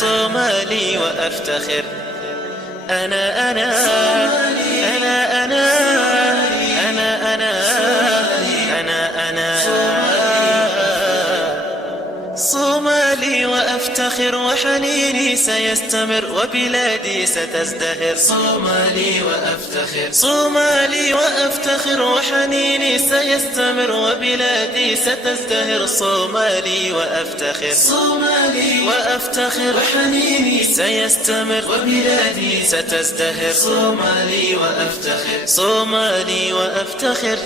صومالي وأفتخر. أنا أنا أنا أنا أنا أنا أنا صومالي وأفتخر، وحنيني سيستمر وبلادي ستزدهر. صومالي وأفتخر، صومالي وأفتخر، وحنيني سيستمر وبلادي ستزدهر. صومالي وأفتخر، صومالي وأفتخر، وحنيني سيستمر وبلادي ستزدهر. صومالي وأفتخر، صومالي وأفتخر.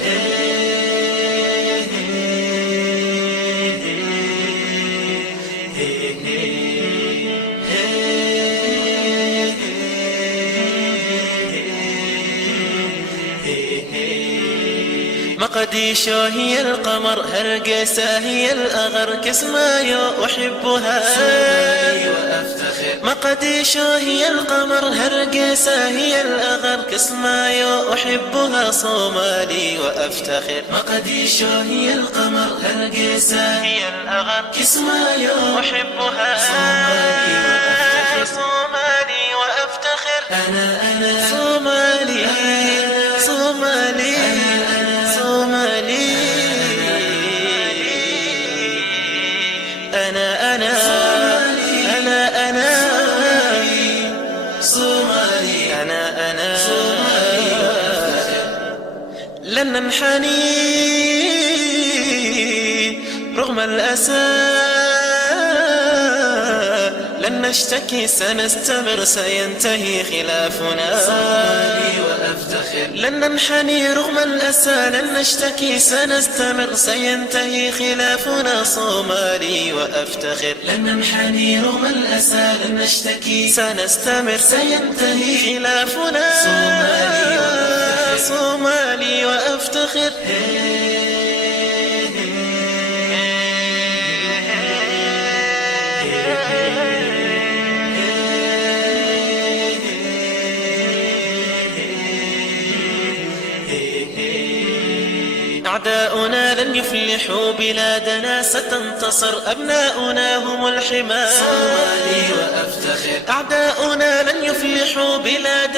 مقديشو هي القمر، هرقسة هي الأغر، كسمايو أحبها. صومالي وأفتخر، مقديشو هي القمر، هرقسة هي الأغر، كسمايو أحبها. صومالي وأفتخر. مقديشو هي القمر، هرقسة هي الأغر، كسمايو أحبها. صومالي وأفتخر، صومالي وأفتخر. أنا صومالي صومالي صومالي أنا أنا أنا صومالي أنا صومالي وأفتخر. لن ننحني رغم الأسى، لن نشتكي سنستمر سينتهي خلافنا. صومالي وأفتخر، لن ننحني رغم الأسى، لن نشتكي سنستمر سينتهي خلافنا. صومالي وأفتخر. لن ننحني رغم الأسى، لن نشتكي سنستمر سينتهي خلافنا. صومالي وأفتخر، صومالي وأفتخر. أعداؤنا لن يفلحوا، بلادنا ستنتصر، أبناؤنا هم الحماة. صومالي وأفتخر، أعداؤنا لن يفلحوا، بلادنا